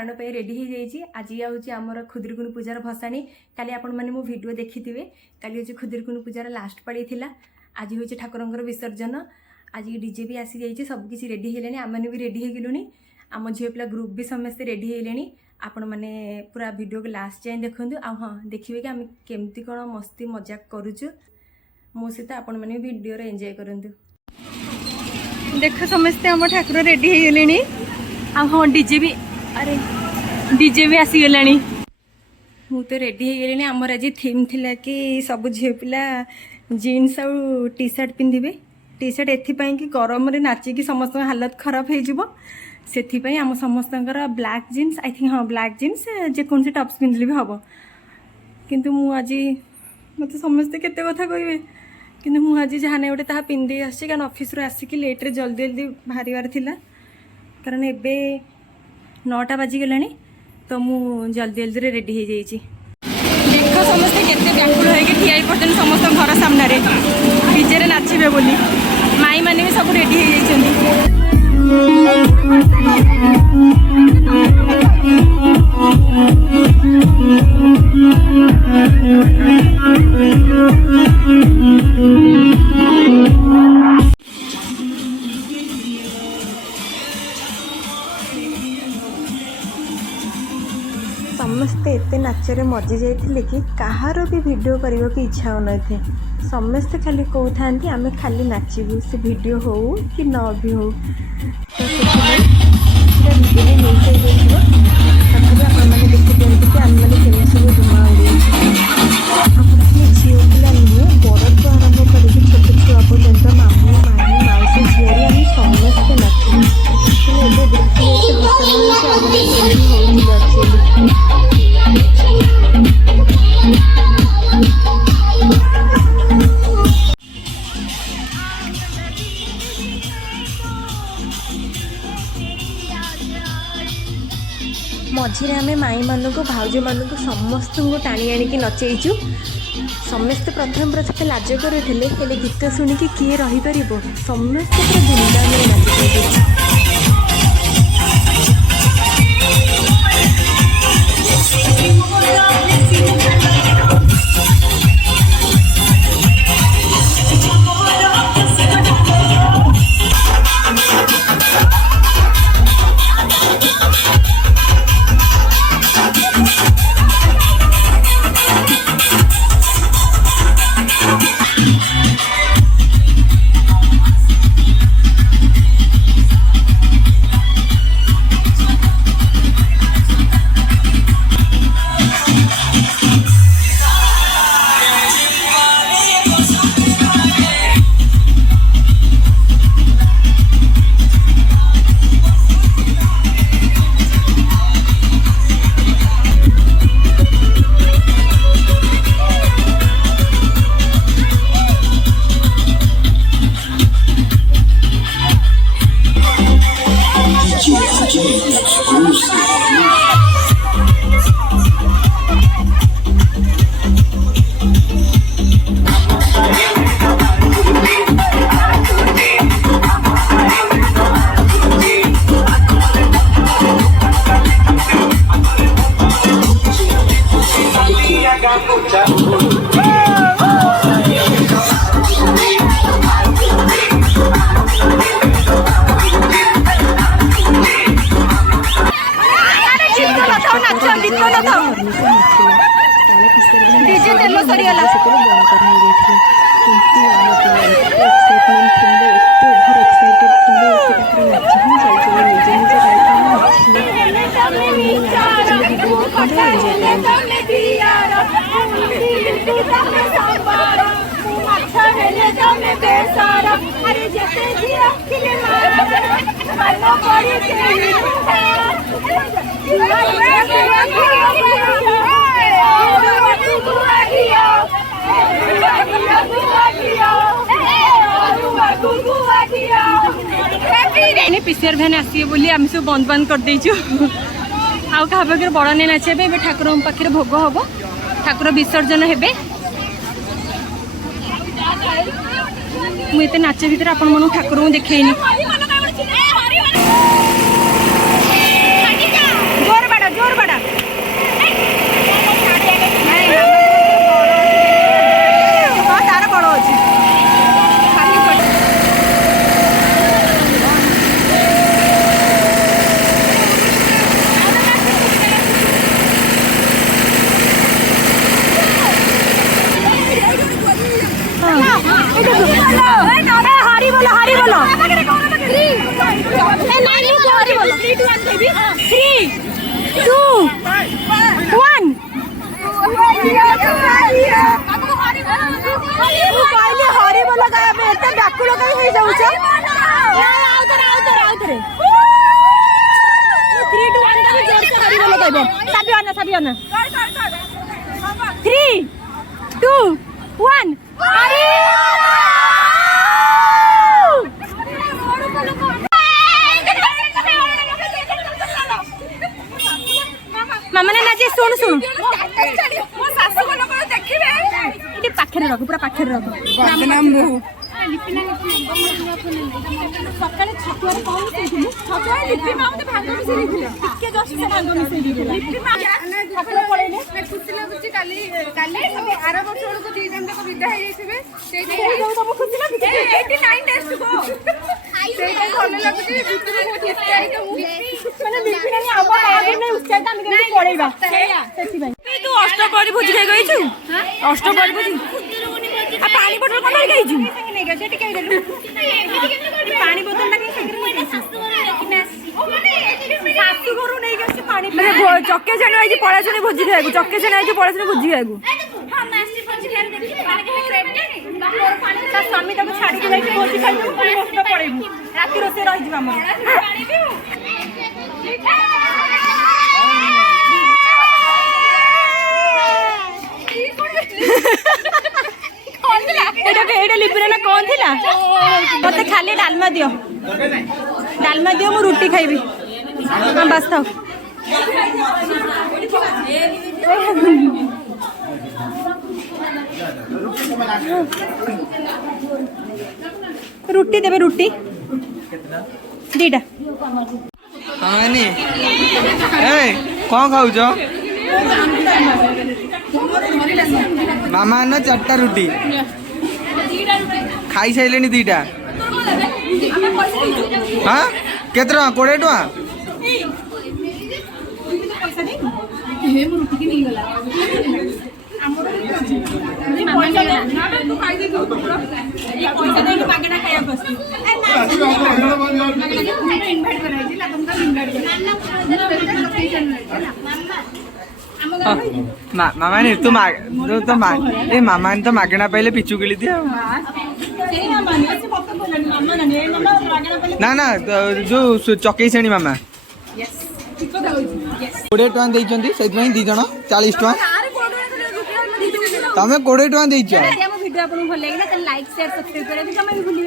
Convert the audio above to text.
कारण पे रेडी हो जाइए। आज आउची आमर खुदुरुकुणी पूजार भसाणी। काली आपण माने मो वीडियो देखिथिबे। काली होची खुदुरुकुणी पूजार लास्ट पाड़ी थिला। आज होची ठाकुरंकर विसर्जन। आज डीजे भी आसी जाइए, सब किसी रेडी हेलेनी, आम मैंने भी रेडी हो गलुनी। आम झील पिला ग्रुप भी समस्ते रेडी हेलेनी। आपण मैंने पूरा वीडियो को लास्ट जाए देखु। आ हाँ देखिए कि आम केमती कौन मस्ती मजाक करुचु मो सहित आपण मैंने वीडियो एंजॉय करंतु। देख समस्ते आम ठाकुर रेडी हो गले। हाँ डीजे भी, अरे डीजे भी आसी गलानी। मु तो रेडी हो गली। आमर आज थीम थिला कि सब झील पिला जीन्स आउ टी शर्ट पिंधिबे। टी शर्ट एथिपाई कि गरम रे नाचिकी समस्त हालत खराब हो से आम समस्त ब्लैक जीन्स, आई थिंक हाँ ब्लैक जीन्स जेकोन से टॉप्स पिंधले भी हम। किंतु मु आज मत समस्ते केते कथा कहे कि मुझे जहाँ नहीं गोटे ताहा पिंधे आसी कारण ऑफिस रू आसिक लेट रे जल्दी जल्दी बाहर थिला कारण एबे 9टा बाजिगला तो मु जल्दी जल्दी रे रेडी हो जाइए। देख समस्ते केते व्याकुल होइके ठिया पर्यटन समस्त घर सामने डीजे रे नाचिबे बोली माई माने भी सब रेडी हो जाइछन्ती। समस्ते एते नाचरे मजी जाइए कि कहार भी वीडियो करने की इच्छा हो थे। समस्ते खाली कहते आम खाली नाचबू से वीडियो हो कि न भी हो तो वीडियो नहीं तथा आपने देखी दिखाते कि आम मैंने सब धुआं उड़े झील पिला नुहे बड़ आरंभ कर छोट छुआ पर्यंत मामू माई माउसी झील आम समस्ते नाचू। देखिए मझे आम माई मानक भाउज मानक समस्त को टाणी आणिकी नचेचु। समस्ते प्रथम प्रथम लाज करुले गीत शुणिकी किए रहीपर समस्ते पूरा धूमधाम नाची। डीजे तेलो सरीगला पीसीआर भैन आसिए बोली आम सब बंद बंद कर देचु। आउ क्या पाखे बड़ नहीं नाचे ठाकुर पाखे भोग हम ठाकुर विसर्जन हेबे। मुझे नाच भितर आपण मन ठाकुर को देखनी। बतेबी 3 2 1 कहले हरि बोल गाबे एते डाकुल काई हे जाउ छ आउ तरे 3 2 1 का जोर से हरि बोल गाबे साबियाना 3 2 1 हरि मामा ने नाचे सुन सुन मो सासु को लोग देखिबे इटी पाखरे रख पूरा पाखरे रख बदनाम बहु सकाळे छतुआ रे कोन सेथिलु छतुआ लिपि माउ ते भांग मिसे दिले टिके जस्ट से भांग मिसे दिले लिपि मा छतुआ पळेले खुशी लागुची काली सब आर वर्ष को दी जन को विदा हे जेथिबे सेई जो तब खुशी लागुची 89 डेज टू गो सेई को भले लागुची भितर को ठेके आई तो माने लिपि नाही आबा आगे नै उस्ताद हम के पळेबा सेठी भाई तू अष्टपहरी भोजी खाई गई छु अष्टपहरी भोजी आ पानी बोतल कोन गई छु नहीं गई सेठी कहि देलु पानी बोतल लगे संगे नहीं सासु घरु नहीं गई पानी माने चक्के जने आई पळा जने भोजी खाइगु चक्के जने आई पळा जने भोजी खाइगु हां मासी भोजी खाइ देखि पानी के क्रेप के मोर पानी ता स्वामी तक छाडी के जाई भोजी खाइ पूरी नष्ट पळेबु राती रोसे रहि जिवा हमर पानी पिउ एटा लिपिरा ना कौन थिला मते खाली डालमा दियो मु रोटी खाइबी हां बस थाओ रोटी देबे रोटी दीटा आनी ए कौन खाऊ जो मामा ना 4टा रोटी खाई साइले दीटा हाँ केते 20 टका मामा ने तू मामा ने तो मागना पहले पिचू गिली दिया ना ना जो चकई छेणी मामा 20 टका देइचंती सेति दी जण 40 टका तमे 20 टका देइछ वीडियो आपन भल लागिला लाइक शेयर सब्सक्राइब करे